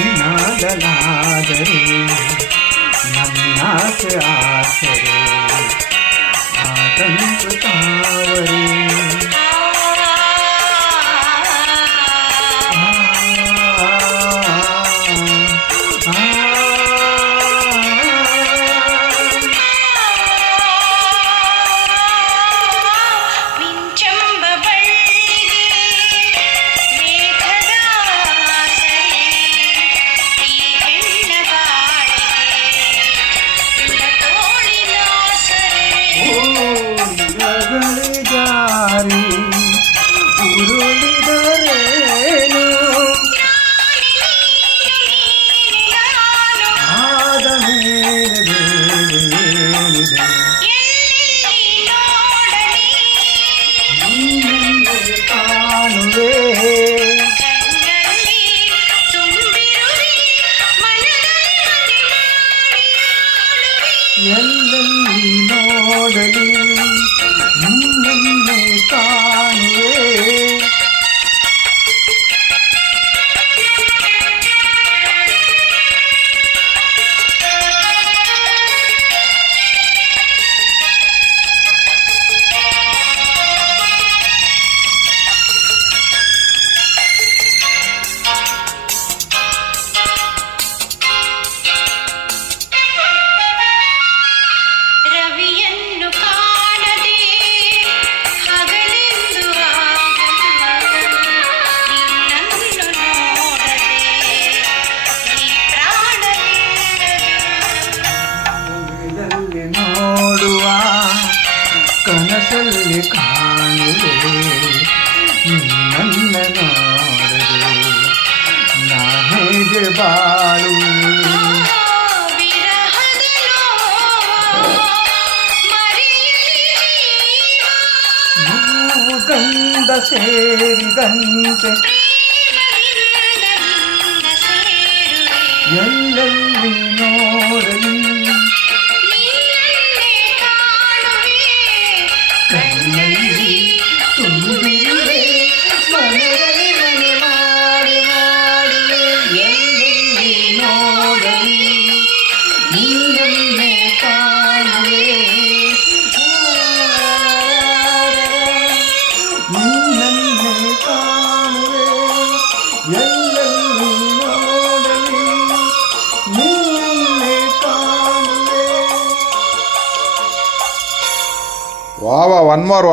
ನಿನ್ನಾಗಲಾದರೆ ನನ್ನಾಸೆ ಆಸರೆ ಆತಂತು ತಾವರೆ ಉರುಳಿದರೇನು ಆದ ಮೇಲೆ ಬೇರೇನಿದೆ ನಿನ್ನೆ ಕಾಣುವೆ ಎಲ್ಲೆಲ್ಲಿ ನೋಡಲಿ ನಿನ್ನೆ ಕಾಣುವೆ ನೋಡುವ ಕನಸಲ್ಲಿ ಕಾಣುವೆ ನಿನ್ನನ್ನ ನೋಡದೆ ನಾ ಹೇಗೆ ಬಾಳುವೆ ನೀವು ಗಂಧ ಸೇರಿದಂತೆ ಎಲ್ಲೆಲ್ಲಿ ನೋಡಲಿ ಕಣ್ಣಲ್ಲಿ ತುಂಬಿರುವೆ ಮನೆಯಲ್ಲಿ ಮನೆ ಮಾಡಿ ಮಾಡುವೆ ಎಲ್ಲೆಲ್ಲಿ ನೋಡಲಿ ನಿನ್ನನ್ನೇ ಕಾಣುವೆ ನಿನ್ನನ್ನೇ ಕಾಣುವೆ ಎಲ್ಲೆಲ್ಲಿ ನೋಡಲಿ ನಿನ್ನನ್ನೇ ಕಾಣುವೆ. Wow, one more.